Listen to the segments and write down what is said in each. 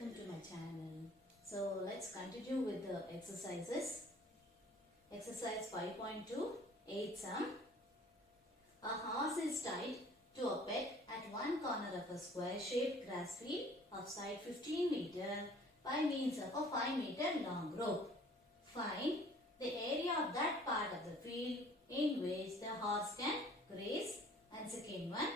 welcome to my channel. So let's continue with the exercises. Exercise 5.2, 8 sum. A horse is tied to a peg at one corner of a square-shaped grass field of side 15 meter by means of a 5 meter long rope. Find the area of that part of the field in which the horse can graze, and second one,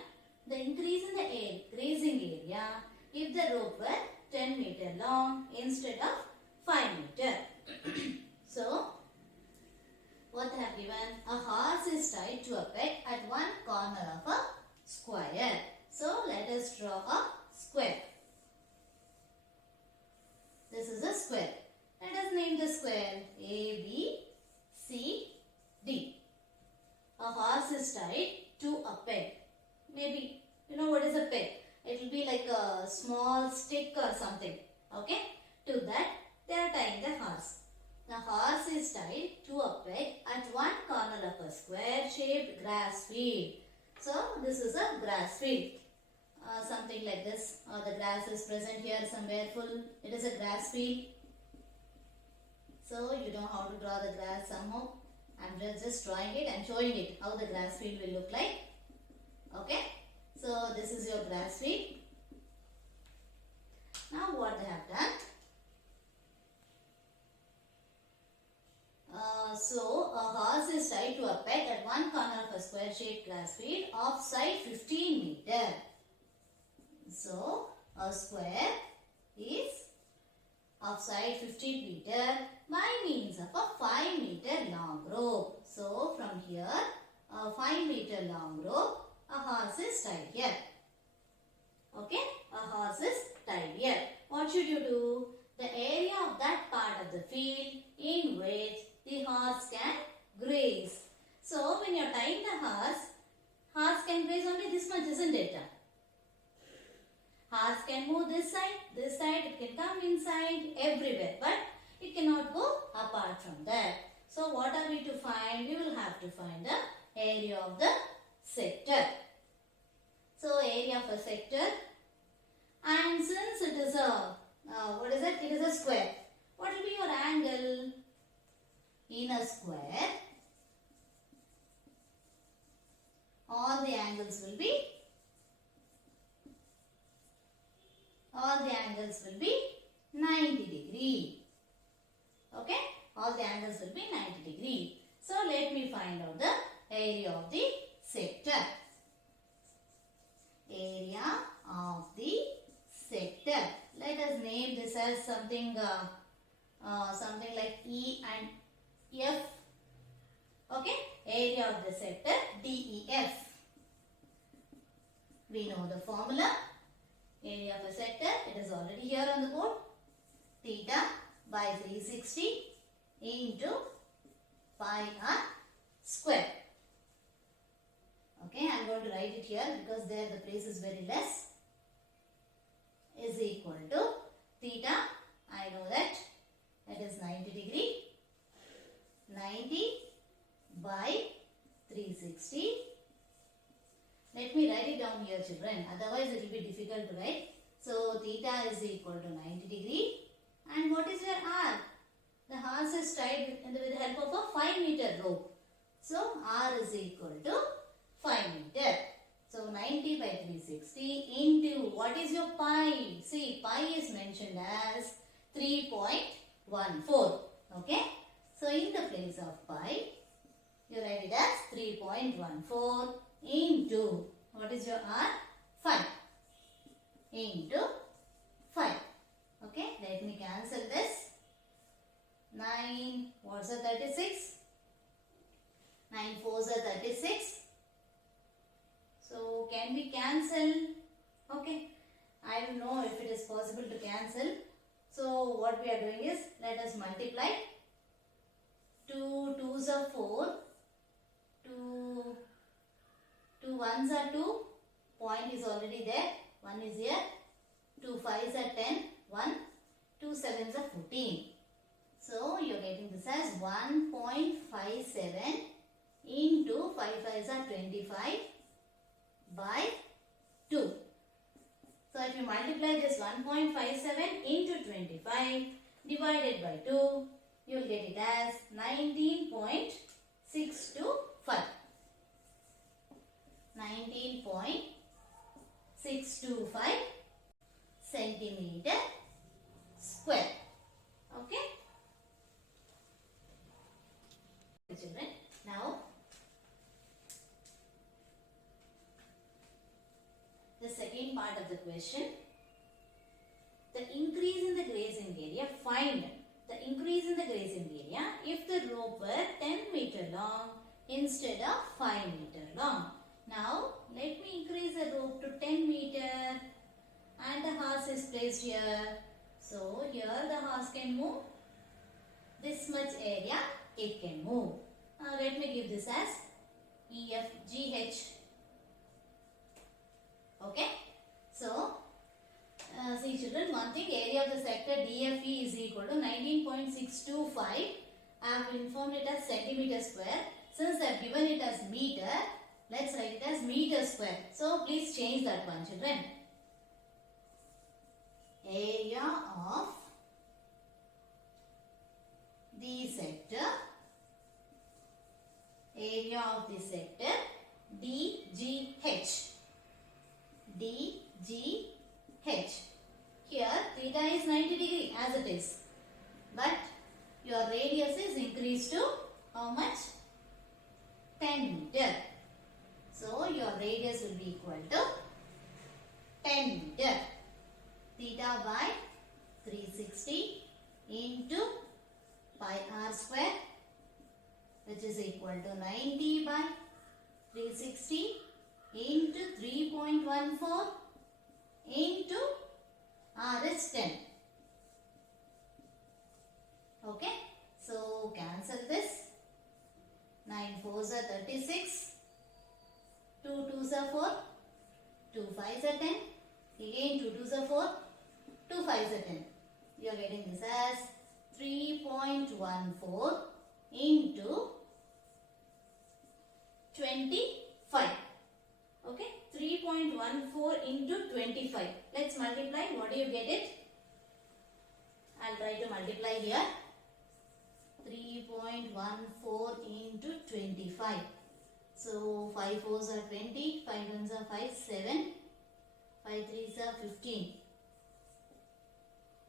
the increase in the grazing area if the rope were 10 meter long instead of 5 meter. So, what they have given? A horse is tied to a peg at one corner of a square. So, let us draw a square. This is a square. Let us name the square A, B, C, D. A horse is tied to a peg. Maybe, you know what is a peg? It will be like a small stick or something. Okay? To that, they are tying the horse. The horse is tied to a peg at one corner of a square-shaped grass field. So, this is a grass field. Something like this. The grass is present here somewhere full. It is a grass field. So, you know how to draw the grass somehow. I am just drawing it and showing it how the grass field will look like. Okay. So, this is your grass field. Now, what they have done? So, a horse is tied to a peg at one corner of a square-shaped grass field of side 15 meter. So, a square is of side 15 meter by means of a 5 meter long rope. So, from here, a 5 meter long rope, a horse is tied here. Okay, a horse is tied here. What should you do? The area of that part of the field in which the horse can graze. So, when you are tying the horse can graze only this much, isn't it? Horse can move this side, it can come inside, everywhere. But it cannot go apart from that. So, what are we to find? We will have to find the area of the sector. So, area of a sector. And since it is a, It is a square. What will be your angle? In a square, all the angles will be 90 degree. Okay? All the angles will be 90 degree. So, let me find out the area of the sector. Area of the sector. Let us name this as something like E and F. Okay? Area of the sector DEF. We know the formula. Area of a sector, it is already here on the board. Theta by 360 into pi r square. Okay, I am going to write it here because there the place is very less. Is equal to theta, I know that is 90 degree. 90 by 360. Let me write it down here, children. Otherwise, it will be difficult to write. So, theta is equal to 90 degree. And what is your R? The horse is tied with the help of a 5 meter rope. So, R is equal to 5 meter. So, 90 by 360 into what is your pi? See, pi is mentioned as 3.14. Okay. So, in the place of pi, you write it as 3.14 into, what is your R? 5. Into 5. Okay, let me cancel this. 9, what's the 36? 9 4s are 36. So, can we cancel? Okay, I don't know if it is possible to cancel. So, what we are doing is, let us multiply. 2 2s are 4. 2 1s are 2. Point is already there. 1 is here. 2 5s are 10. 1. 2 7s are 14. So, you are getting this as 1.57 into 5 5s are 25 by 2. So if you multiply this 1.57 into 25 divided by 2, you will get it as 19.625. 19.625 centimeter square. Okay? Children, now the second part of the question. The increase in the grazing area, find the increase in the grazing area if the rope were 10 meter long instead of 5 meter long. Now, let me increase the rope to 10 meter and the horse is placed here. So, here the horse can move this much area, it can move. Now, let me give this as EFGH. Okay. So, see children, one thing, area of the sector DFE is equal to 19.625. I have informed it as centimeter square. Since I have given it as meter, let's write it as meter square. So, please change that one children. Area of the sector, DGH. DGH. Here theta is 90 degree as it is. But your radius is increased to how much? 10 meter. So your radius will be equal to 10 meter. Theta by 360 into pi r square, which is equal to 90 by 360 into 3.14 into r is 10. Okay. So cancel this. 9 4s are 36. 2 2s are 4. 2 5s are 10. Again 2 2s are 4. 2 5s are 10. You are getting this as 3.14 into 25. Okay, 3.14 into 25. Let's multiply. What do you get it? I'll try to multiply here. 3.14 into 25. So 5 4s are 20, 5 1s are 5, 7, 5 3s are 15,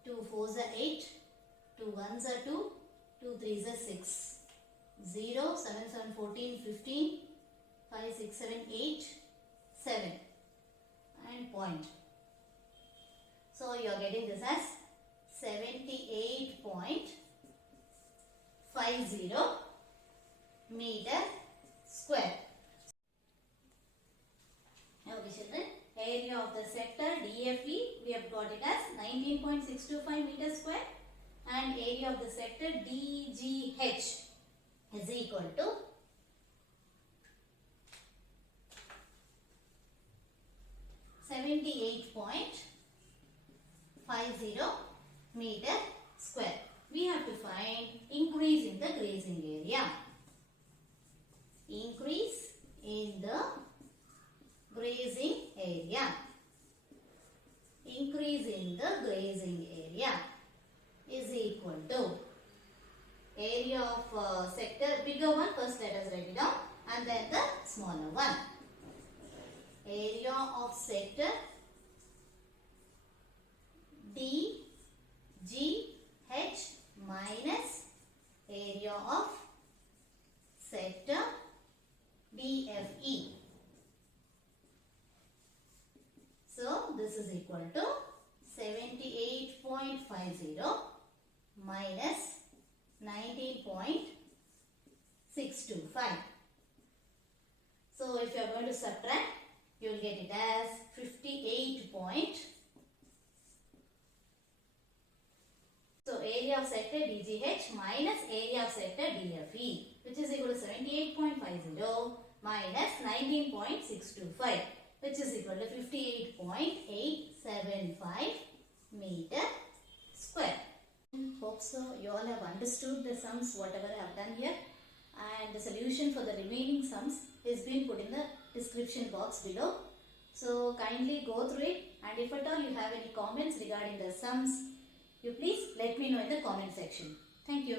2 4s are 8, 2 1s are 2, 2 3s are 6, 0, 7 7 14, 15, 5 6 7 8, 7 and point. So you are getting this as 78.50 meter square. Okay children, area of the sector DFE, we have got it as 19.625 meter square, and area of the sector DGH is equal to 78.50 meter square. We have to find increase in the grazing area. Increase in the grazing area. Increase in the grazing area is equal to area of sector, bigger one, first let us write it down, and then the smaller one. Area of sector DGH minus area of sector DFE. So this is equal to 78.50 minus 19.625. So if you are going to subtract, you will get it as 58. So area of sector DGH minus area of sector DFE, which is equal to 78.50 minus 19.625, which is equal to 58.875 meter square. Hope so you all have understood the sums whatever I have done here, and the solution for the remaining sums is been put in the description box below. So kindly go through it, and if at all you have any comments regarding the sums, you please let me know in the comment section. Thank you.